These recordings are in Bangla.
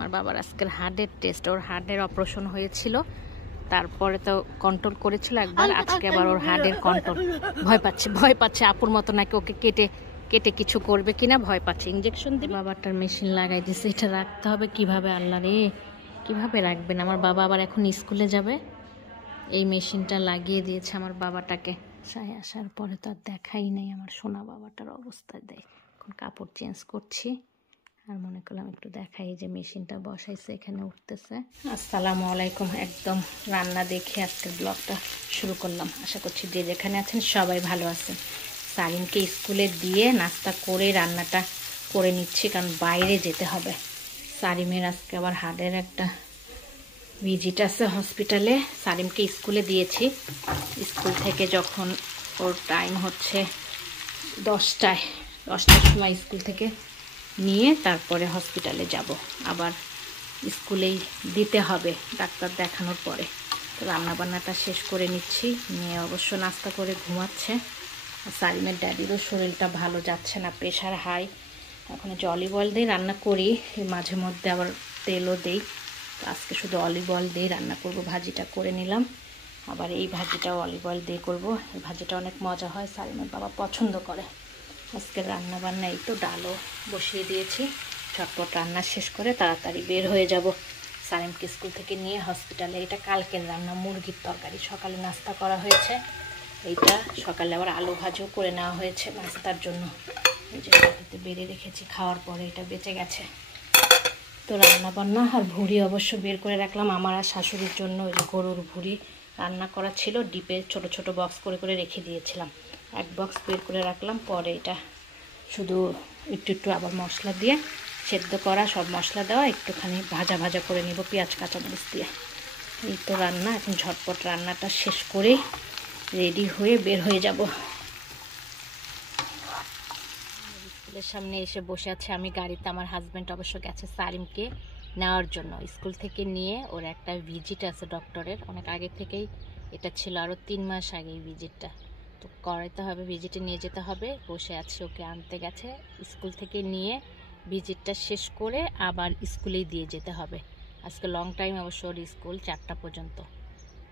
আমার বাবার আজকের হার্টের টেস্ট, ওর হার্টের অপারেশন হয়েছিল, তারপরে তো কন্ট্রোল করেছিল একবার, আজকে আবার ওর হার্টের কন্ট্রোল। ভয় পাচ্ছে আপুর মতো নাকি ওকে কেটে কেটে কিছু করবে কিনা ভয় পাচ্ছে। ইঞ্জেকশন দিয়ে বাবাটার মেশিন লাগাই দিয়েছে, এটা রাখতে হবে কিভাবে, আল্লাহ রে কিভাবে রাখবেন। আমার বাবা আবার এখন স্কুলে যাবে, এই মেশিনটা লাগিয়ে দিয়েছে আমার বাবাটাকে। সাই আসার পরে তো আর দেখাই নেই আমার সোনা বাবাটার অবস্থায় দেয়। এখন কাপড় চেঞ্জ করছি আর মনে করলাম একটু দেখাই যে মেশিনটা বসাইছে, এখানে উঠতেছে। আসসালামু আলাইকুম, একদম রান্না দেখে আজকের ব্লগটা শুরু করলাম। আশা করছি যে যেখানে আছেন সবাই ভালো আছেন। সারিনকে স্কুলে দিয়ে নাস্তা করে রান্নাটা করে নিচ্ছি, কারণ বাইরে যেতে হবে। সারিমের আজকে আবার হার্টের একটা ভিজিট আছে হসপিটালে। সারিমকে স্কুলে দিয়েছি, স্কুল থেকে যখন ওর টাইম হচ্ছে 10টার সময় স্কুল থেকে নিয়ে তারপরে হসপিটালে যাব, আবার স্কুলেই দিতে হবে ডাক্তার দেখানোর পরে। তো রান্নাবান্নাটা শেষ করে নিচ্ছি, মেয়ে অবশ্য নাস্তা করে ঘুমাচ্ছে। সারিমের ড্যাডিরও শরীরটা ভালো যাচ্ছে না, প্রেশার হাই। এখন যে অলিভ অয়েল দিয়ে রান্না করি, মাঝে মধ্যে আবার তেলও দেই, তো আজকে শুধু অলিভ অয়েল দিয়ে রান্না করব। ভাজিটা করে নিলাম, আবার এই ভাজিটাও অলিভ অয়েল দিয়ে করব। এই ভাজিটা অনেক মজা হয়, সারিমের বাবা পছন্দ করে। আজকের রান্না বান্না এই তো, ডালও বসিয়ে দিয়েছি। ঝটপট রান্না শেষ করে তাড়াতাড়ি বের হয়ে যাব সারিমকে স্কুল থেকে নিয়ে হসপিটালে। এটা কালকের রান্না, মুরগির তরকারি, সকালে নাস্তা করা হয়েছে। এইটা সকালে আবার আলু ভাজিও করে নেওয়া হয়েছে নাস্তার জন্য, এই যে বেড়ে রেখেছি, খাওয়ার পরে এটা বেঁচে গেছে। তো রান্না বান্না আর ভুড়ি অবশ্য বের করে রাখলাম আমার আর শাশুড়ির জন্য। ওই যে গরুর ভুড়ি রান্না করা ছিল, ডিপে ছোট ছোট বক্স করে করে রেখে দিয়েছিলাম, এক বক্স বের করে রাখলাম। পরে এটা শুধু একটু আবার মশলা দিয়ে সেদ্ধ করা, সব মশলা দেওয়া, একটুখানি ভাজা ভাজা করে নিব পেঁয়াজ কাঁচামরিচ দিয়ে। এই তো রান্না, এখন ঝটপট রান্নাটা শেষ করেই রেডি হয়ে বের হয়ে যাব। স্কুলের সামনে এসে বসে আছে আমি গাড়িতে। আমার হাজব্যান্ড অবশ্য গেছে সারিমকে নেওয়ার জন্য, স্কুল থেকে নিয়ে ওর একটা ভিজিট আছে ডক্টরের, অনেক আগে থেকেই এটা ছিল, আরও 3 মাস আগে এই ভিজিটটা, তো করাইতে হবে, ভিজিটে নিয়ে যেতে হবে। বসে আছে, ওকে আনতে গেছে, স্কুল থেকে নিয়ে ভিজিটটা শেষ করে আবার স্কুলেই দিয়ে যেতে হবে। আজকে লং টাইম অবশ্য ওর স্কুল 4টা পর্যন্ত,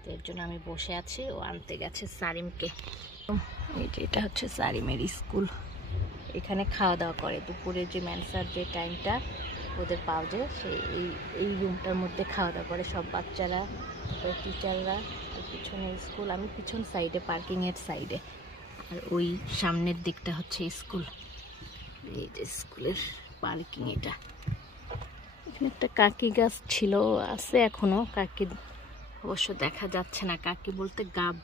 তো এর জন্য আমি বসে আছি, ও আনতে গেছে সারিমকে। এই যে এটা হচ্ছে সারিমের স্কুল, এখানে খাওয়া দাওয়া করে দুপুরে, যে ম্যানসার যে টাইমটা ওদের পাওয়া, সেই এই রুমটার মধ্যে খাওয়া দাওয়া করে সব বাচ্চারা, টিচাররা। পিছনে স্কুল, আমি পিছন সাইডে, পার্কিংয়ের সাইডে, আর ওই সামনের দিকটা হচ্ছে স্কুল। এই যে স্কুলের পার্কিং এটা। এখানে একটা কাকি গাছ ছিল, আছে এখনো, কাকি অবশ্য দেখা যাচ্ছে না। কাকি বলতে গাব,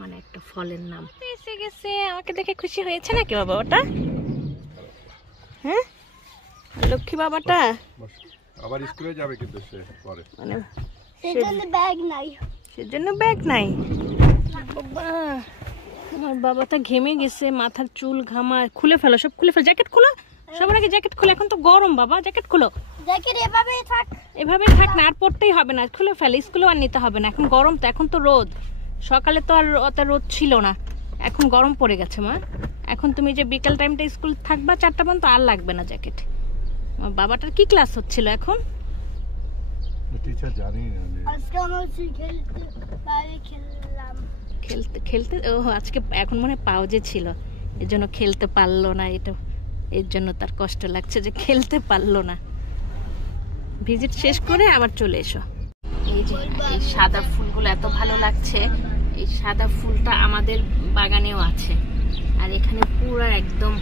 মানে একটা ফলের নাম। এসে গেছে, আমাকে দেখে খুশি হয়েছে নাকি বাবা ওটা? হ্যাঁ, লক্ষ্মী বাবাটা আবার স্কুলে যাবে, কিন্তু সে পরে মানে সেজন্য ব্যাগ নাই, সেজন্য ব্যাগ নাই। বাবা, আমার বাবাটা ঘেমে গেছে, মাথার চুল ঘামা। খুলে ফেলো, সব খুলে ফেলো, জ্যাকেট খুলো, সবার আগে জ্যাকেট খুলে। এখন তো গরম বাবা, জ্যাকেট খুলো। জ্যাকেট এভাবেই থাক, এভাবেই থাক না, আর পড়তেই হবে না, খুলে ফেলে, স্কুলেও আর নিতে হবে না। এখন গরম তো, এখন তো রোদ, সকালে তো আর অত রোদ ছিল না, এখন গরম পড়ে গেছে মা। এখন তুমি যে বিকেল টাইমটা স্কুল থাকবা 4টা পর্যন্ত, আর লাগবে না জ্যাকেট। আমার বাবাটার কি ক্লাস হচ্ছিল এখন? টিচার জানি না, আজকে আমরা খেলতে বাইরে খেললাম, খেলতে ও আজকে এখন মনে পাউজে ছিল, এর জন্য খেলতে পারলো না। এটা এর জন্য তার কষ্ট লাগছে যে খেলতে পারলো না। ভিজিট শেষ করে আবার চলে এসো। এই যে এই সাদা ফুলগুলো এত ভালো লাগছে, এই সাদা ফুলটা আমাদের বাগানেও আছে, আর এখানে পুরো একদম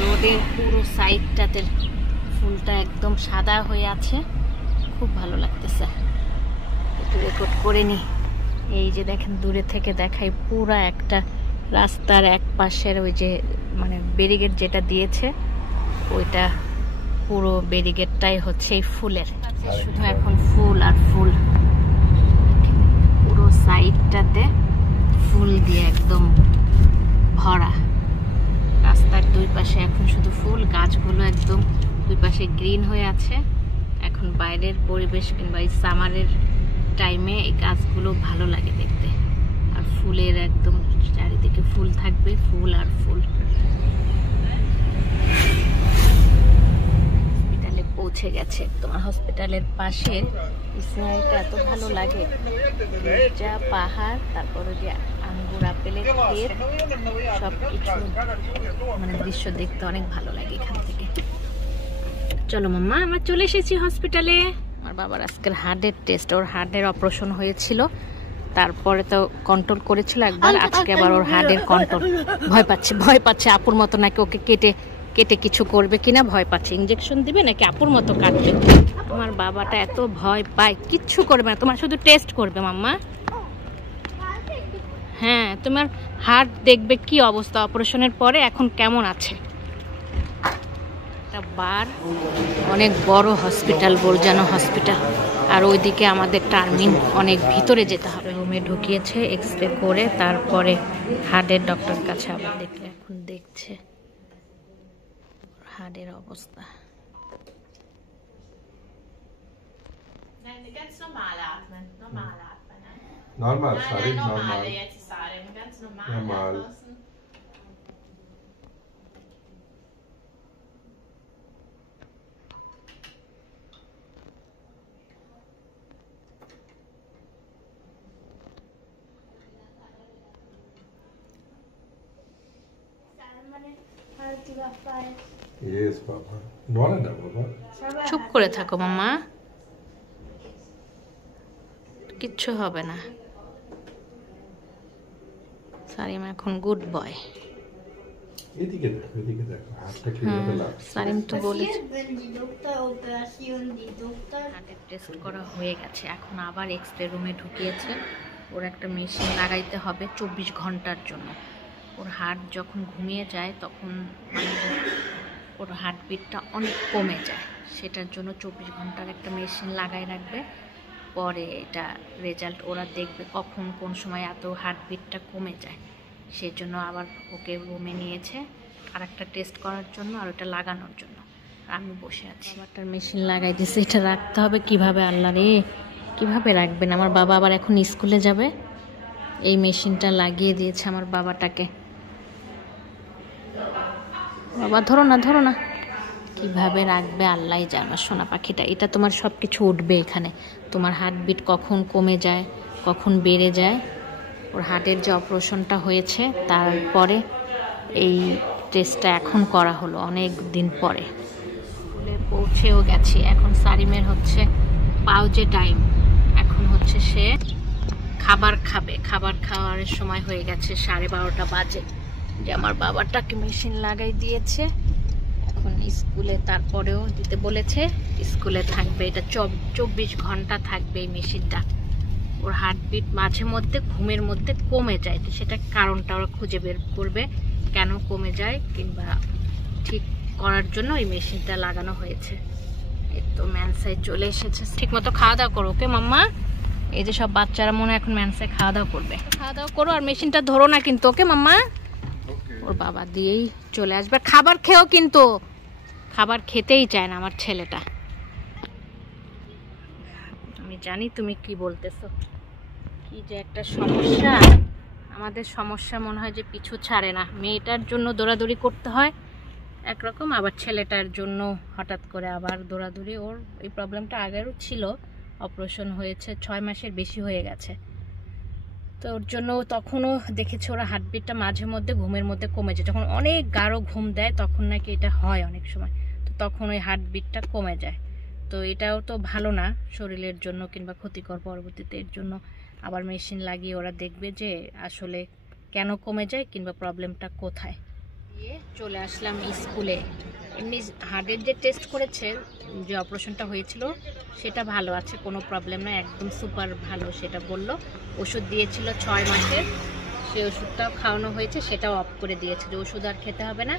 রোডের পুরো সাইডটাতে ফুলটা একদম সাদা হয়ে আছে, খুব ভালো লাগতেছে। একটু রেকর্ড করে নি। এই যে দেখেন, দূরে থেকে দেখাই পুরা একটা রাস্তার এক পাশের ওই যে মানে ব্যারিকেড যেটা দিয়েছে, ওইটা পুরো ব্যারিকেডটাই হচ্ছে এই ফুলের, শুধু এখন ফুল আর ফুল, পুরো সাইডটাতে ফুল দিয়ে একদম ভরা। রাস্তার দুই পাশে এখন শুধু ফুল, গাছগুলো একদম দুই পাশে গ্রিন হয়ে আছে। এখন বাইরের পরিবেশ কিংবা এই সামারের টাইমে এই গাছগুলো ভালো লাগে দেখতে, আর ফুলের একদম চারিদিকে ফুল থাকবে, ফুল আর ফুল। হসপিটালে পৌঁছে গেছে। তোমার হসপিটালের পাশের সিনারিটা এত ভালো লাগে, যা পাহাড়, তারপরে যে আঙ্গুর আপেলের ক্ষেত, সব কিছু মানে দৃশ্য দেখতে অনেক ভালো লাগে এখান থেকে। চলো মাম্মা, আমরা চলে এসেছি হসপিটালে। আমার বাবার আজকের হার্টের টেস্ট, ওর হার্টের অপারেশন হয়েছিল, তারপরে তো কন্ট্রোল করেছিল একবার, আজকে আবার ওর হার্টের কন্ট্রোল। ভয় পাচ্ছে আপুর মতো নাকি ওকে কেটে কেটে কিছু করবে কিনা ভয় পাচ্ছে। ইঞ্জেকশন দিবে নাকি আপুর মতো কাটবে। আমার বাবাটা এত ভয় পায়, কিচ্ছু করবে না, তোমার শুধু টেস্ট করবে মাম্মা। হ্যাঁ, তোমার হার্ট দেখবে কি অবস্থা অপারেশনের পরে, এখন কেমন আছে। বার অনেক বড় হসপিটাল, বোলজানো হসপিটাল, আর ওইদিকে আমাদের টার্মিন অনেক ভিতরে যেতে হবে। রুমে ঢুকিয়েছে, এক্সরে করে তারপরে হার্টের ডক্টর কাছে আবার দেখলে, এখন দেখছে হার্টের অবস্থা। Normal, sorry, normal. Normal. Yes, Papa. Nora na, Papa. চুপ করে থাকো মাম্মা, কিচ্ছু হবে না। সারিম এখন গুড বয়। এদিকে দেখো, হাতটা কিভাবে লাগছে। সারিম তো বলেছে Wenn die Doktoroperation, die Doktor... হার্টের টেস্ট করা হয়ে গেছে, এখন আবার এক্সরে রুমে ঢুকিয়েছে। ওর একটা মেশিন লাগাইতে হবে 24 ঘন্টার জন্য। ওর হার্ট যখন ঘুমিয়ে যায় তখন মানে ওর হার্টবিটটা অনেক কমে যায়, সেটার জন্য 24 ঘন্টার একটা মেশিন লাগাই রাখবে। পরে এটা রেজাল্ট ওরা দেখবে কখন কোন সময় এত হার্টবিটটা কমে যায়, সেজন্য আবার ওকে রুমে নিয়েছে আর একটা টেস্ট করার জন্য আর ওটা লাগানোর জন্য। আমি বসে আছি, আবার মেশিন লাগাই দিয়েছে, এটা রাখতে হবে কিভাবে, আল্লাহ রে কীভাবে রাখবেন। আমার বাবা আবার এখন স্কুলে যাবে, এই মেশিনটা লাগিয়ে দিয়েছে আমার বাবাটাকে। বাবা ধরো না, কিভাবে রাখবে আল্লাহ জানে। সোনা পাখিটা, এটা তোমার সব কিছু উঠবে এখানে, তোমার হার্টবিট কখন কমে যায় কখন বেড়ে যায়। ওর হার্টের যে অপারেশনটা হয়েছে তারপরে এই টেস্টটা এখন করা হলো অনেক দিন পরে। স্কুলে পৌঁছেও গেছি, এখন সারিমের হচ্ছে পাউজে টাইম, এখন হচ্ছে সে খাবার খাবে। খাবার খাওয়ার সময় হয়ে গেছে 12:30 বাজে, যে আমার বাবাটাকে মেশিন লাগাই দিয়েছে। এখন স্কুলে তারপরেও দিতে বলেছে, স্কুলে থাকবে এটা 24 ঘন্টা থাকবে এই মেশিনটা। ওর হার্টবিট মাঝে মধ্যে ঘুমের মধ্যে কমে যায়, তো সেটা কারণটা ওরা খুঁজে বের করবে কেন কমে যায়, কিংবা ঠিক করার জন্য এই মেশিনটা লাগানো হয়েছে। এই তো ম্যানসায় চলে এসেছে, ঠিক মতো খাওয়া দাওয়া করো ওকে মাম্মা। এই যে সব বাচ্চারা মনে হয় এখন ম্যানসায় খাওয়া দাওয়া করবে, খাওয়া দাওয়া করো আর মেশিনটা ধরো না কিন্তু ওকে মাম্মা। ওর বাবা দিয়েই চলে আসবে, খাবার খেও, কিন্তু খাবার খেতেই চায় না আমার ছেলেটা। আমি জানি তুমি কি বলতেছো, কি যে একটা সমস্যা। আমাদের সমস্যা মনে হয় যে পিছু ছাড়ে না, মেয়েটার জন্য দৌড়াদৌড়ি করতে হয় একরকম, আবার ছেলেটার জন্য হঠাৎ করে আবার দৌড়াদৌড়ি। ওর এই প্রবলেমটা আগেরও ছিল, অপারেশন হয়েছে 6 মাসের বেশি হয়ে গেছে, তো ওর জন্য তখনও দেখেছি ওরা হার্টবিটটা মাঝে মধ্যে ঘুমের মধ্যে কমে যায়, যখন অনেক গাঢ় ঘুম দেয় তখন নাকি এটা হয় অনেক সময়, তো তখন ওই হার্টবিটটা কমে যায়। তো এটাও তো ভালো না শরীরের জন্য, কিংবা ক্ষতিকর পরবর্তীতে। এর জন্য আবার মেশিন লাগিয়ে ওরা দেখবে যে আসলে কেন কমে যায় কিংবা প্রবলেমটা কোথায়। দিয়ে চলে আসলাম স্কুলে। এমনি হার্টের যে টেস্ট করেছে, যে অপারেশনটা হয়েছিল সেটা ভালো আছে, কোনো প্রবলেম না, একদম সুপার ভালো সেটা বলল। ওষুধ দিয়েছিল 6 মাসের, সেই ওষুধটাও খাওয়ানো হয়েছে, সেটাও অফ করে দিয়েছে, যে ওষুধ আর খেতে হবে না।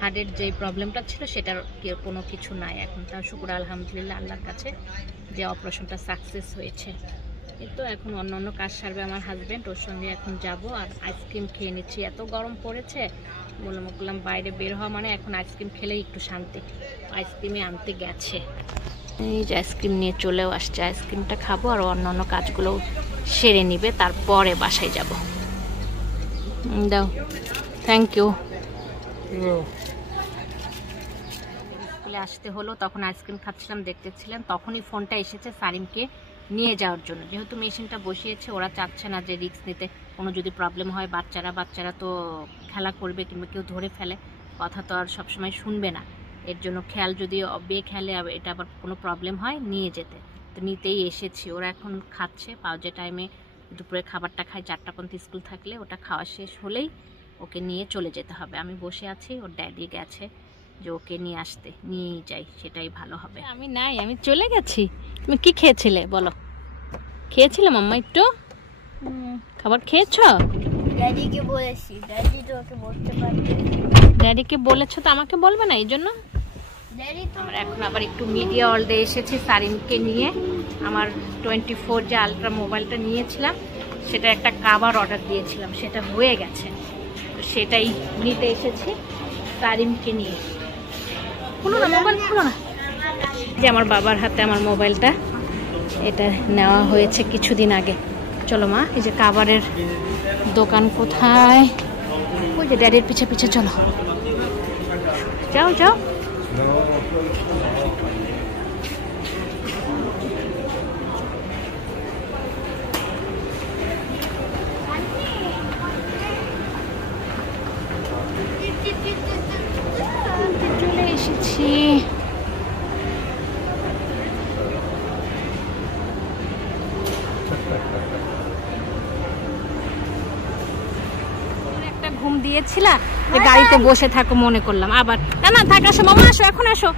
হার্টের যে প্রবলেমটা ছিল সেটার কোনো কিছু নাই এখন, তার শুকর আলহামদুলিল্লাহ আল্লাহর কাছে যে অপারেশনটা সাকসেস হয়েছে। কিন্তু এখন অন্য কাজ সারবে আমার হাজব্যান্ড, ওর সঙ্গে এখন যাব। আর আইসক্রিম খেয়ে নিচ্ছি, এত গরম পড়েছে, বললাম বাইরে বের হওয়া মানে এখন আইসক্রিম খেলেই একটু শান্তি। আইসক্রিমে আনতে গেছে, এই যে আইসক্রিম নিয়ে চলেও আসছে। আইসক্রিমটা খাবো আর অন্য কাজগুলো সেরে নিবে, তারপরে বাসায় যাব। দাও, থ্যাংক ইউ। চলে আসতে হলো। তখন আইসক্রিম খাচ্ছিলাম, দেখতেছিলেন, তখনই ফোনটা এসেছে সারিমকে নিয়ে যাওয়ার জন্য। যেহেতু মেশিনটা বসিয়েছে, ওরা চাচ্ছে না যে রিস্ক নিতে, কোনো যদি প্রবলেম হয় বাচ্চারা তো খেলা করবে কিংবা কেউ ধরে ফেলে, কথা তো আর সবসময় শুনবে না। এর জন্য খেয়াল যদি খেলে এটা আবার কোনো প্রবলেম হয় নিয়ে যেতে, তো নিতেই এসেছি। ওরা এখন খাচ্ছে, পাউজে টাইমে দুপুরে খাবারটা খায় 4টা পর্যন্ত স্কুল থাকলে, ওটা খাওয়া শেষ হলেই ওকে নিয়ে চলে যেতে হবে। আমি বসে আছি, ওর ড্যাডি গেছে যে ওকে নিয়ে আসতে, নিয়েই যাই, সেটাই ভালো হবে। আমি নাই, আমি চলে গেছি। তুমি কি খেয়েছিলে বলো? খেয়েছিলে মাম্মা একটু খাবার খেয়েছ? ড্যাডিকে বলেছি, ড্যাডি তো ওকে বলতে পারবে। ড্যাডিকে বলেছো তো আমাকে বলবে না, এই জন্য। ড্যাডি তো আমরা এখন আবার একটু মিডিয়া ওয়ার্ল্ডে এসেছি সারিমকে নিয়ে। আমার 24 যে আলট্রা মোবাইলটা নিয়েছিলাম, সেটা একটা কাভার অর্ডার দিয়েছিলাম, সেটা হয়ে গেছে, তো সেটাই নিতে এসেছি সারিমকে নিয়ে। খুলো না মোবাইল, খুলো না। যে আমার বাবার হাতে আমার মোবাইলটা, এটা নেওয়া হয়েছে কিছুদিন আগে। চলো মা, এই যে কাভারের দোকান কোথায়? ওই যে ড্যাডির পিছে পিছে চলো, যাও যাও। চলে এসেছি। একটা ঘুম দিয়েছিলা যে গাড়িতে বসে থাকো মনে করলাম, আবার না না থাক, আসো মামা, আসো এখন আসো।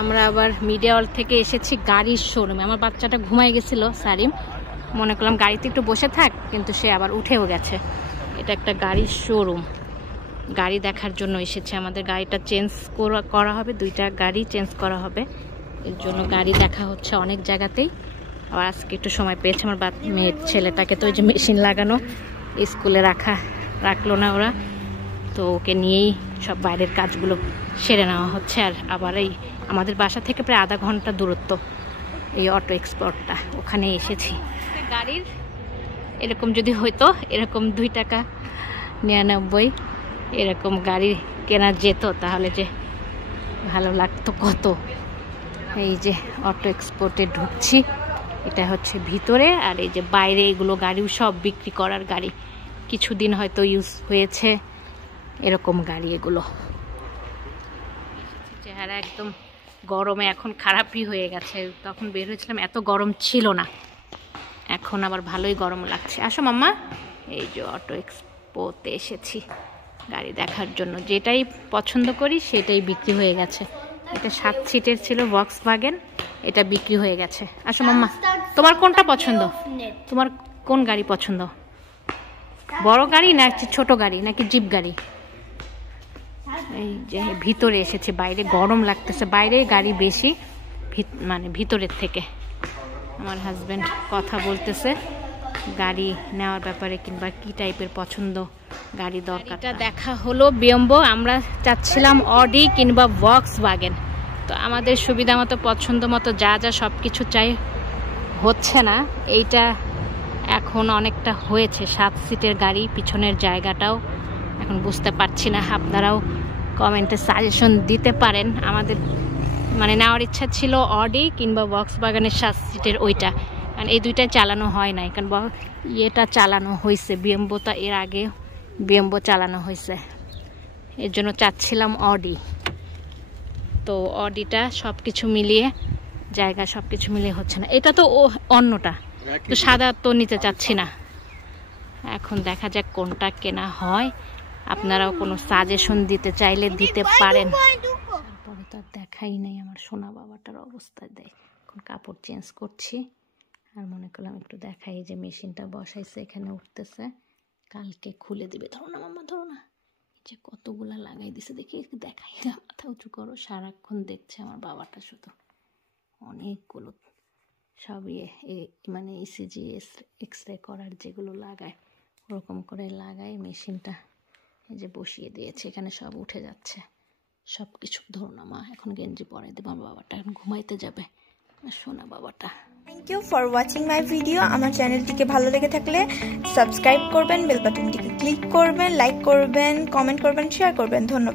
আমরা আবার মিডিয়া ওয়ার্ল্ড থেকে এসেছি গাড়ির শোরুমে। আমার বাচ্চাটা ঘুমাই গেছিল সারিম, মনে করলাম গাড়িতে একটু বসে থাক, কিন্তু সে আবার উঠেও গেছে। এটা একটা গাড়ির শোরুম, গাড়ি দেখার জন্য এসেছে। আমাদের গাড়িটা চেঞ্জ করা হবে, 2টা গাড়ি চেঞ্জ করা হবে, এর জন্য গাড়ি দেখা হচ্ছে অনেক জায়গাতেই। আবার আজকে একটু সময় পেয়েছে আমার মেয়ের ছেলেটাকে, তো ওই যে মেশিন লাগানো, স্কুলে রাখলো না ওরা, তো ওকে নিয়েই সব বাইরের কাজগুলো সেরে নেওয়া হচ্ছে। আর আবার এই আমাদের বাসা থেকে প্রায় আধা ঘন্টা দূরত্ব এই অটো এক্সপোর্টটা, ওখানে এসেছি। গাড়ির এরকম যদি হইতো, এরকম 2 টাকা 99 এরকম গাড়ি কেনা যেত, তাহলে যে ভালো লাগতো কত। এই যে অটো এক্সপোর্টে ঢুকছি, এটা হচ্ছে ভিতরে, আর এই যে বাইরে এগুলো গাড়িও সব বিক্রি করার গাড়ি, কিছুদিন হয়তো ইউজ হয়েছে এরকম গাড়ি এগুলো। চেহারা একদম গরমে এখন খারাপই হয়ে গেছে, তখন বের হয়েছিলাম এত গরম ছিল না, এখন আবার ভালোই গরম লাগছে। আসো মাম্মা, এই যে অটো এক্সপোতে এসেছি গাড়ি দেখার জন্য। যেটাই পছন্দ করি সেটাই বিক্রি হয়ে গেছে। এটা 7 সিটের ছিল ভক্সওয়াগন, এটা বিক্রি হয়ে গেছে। আসো মাম্মা, তোমার কোনটা পছন্দ? তোমার কোন গাড়ি পছন্দ? বড় গাড়ি নাকি ছোট গাড়ি নাকি জিপ গাড়ি? এই যে ভিতরে এসেছে, বাইরে গরম লাগতেছে, বাইরে গাড়ি বেশি মানে ভিতরের থেকে। আমার হাজবেন্ড কথা বলতেছে গাড়ি নেওয়ার ব্যাপারে, কিংবা কি টাইপের পছন্দ গাড়ি দরকার। এটা দেখা হলো বিএমডব্লিউ, আমরা চাচ্ছিলাম অডি কিংবা ভক্সওয়াগন, তো আমাদের সুবিধা মতো পছন্দ মতো যা যা সব কিছু চাই হচ্ছে না। এইটা এখন অনেকটা হয়েছে, 7 সিটের গাড়ি, পিছনের জায়গাটাও এখন বুঝতে পারছি না, আপনারাও কমেন্টে সাজেশন দিতে পারেন। আমাদের মানে নেওয়ার ইচ্ছা ছিল অডি কিংবা ভক্সওয়াগনের 7 সিটের ওইটা, কারণ এই 2টা চালানো হয় নাই, কারণ এটা চালানো হয়েছে বিএমডব্লিউটা, এর আগে বিএমডব্লিউ চালানো হয়েছে, এর জন্য চাচ্ছিলাম অডি। তো অডিটা সব কিছু মিলিয়ে জায়গা সব কিছু মিলিয়ে হচ্ছে না। এটা তো অন্যটা তো সাদা তো নিতে চাচ্ছি না, এখন দেখা যাক কোনটা কেনা হয়। আপনারাও কোনো সাজেশন দিতে চাইলে দিতে পারেন। তারপরে তো আর দেখাই নাই আমার সোনা বাবাটার অবস্থা। দেয় এখন কাপড় চেঞ্জ করছি, আর মনে করলাম একটু দেখাই যে মেশিনটা বসাইছে, এখানে উঠতেছে, কালকে খুলে দিবে। ধরো না মাম্মা, ধরো না, যে কতগুলা লাগাই দিছে দেখি, দেখাই না, মাথা উঁচু করো। সারাক্ষণ দেখছে আমার বাবাটা, শুধু অনেকগুলো সব মানে ইসিজি এক্সরে করার যেগুলো লাগায় ওরকম করে লাগাই। মেশিনটা এই যে বসিয়ে দিয়েছে, এখানে সব উঠে যাচ্ছে সব কিছু। ধরো না মা, এখন গেঞ্জি পরাই দেবো, আমার বাবাটা এখন ঘুমাইতে যাবে, শোনা বাবাটা। Thank you for watching my video. আমার চ্যানেলটিকে ভালো লেগে থাকলে সাবস্ক্রাইব করবেন, বেল বাটনটিকে ক্লিক করবেন, লাইক করবেন, কমেন্ট করবেন, শেয়ার করবেন। ধন্যবাদ।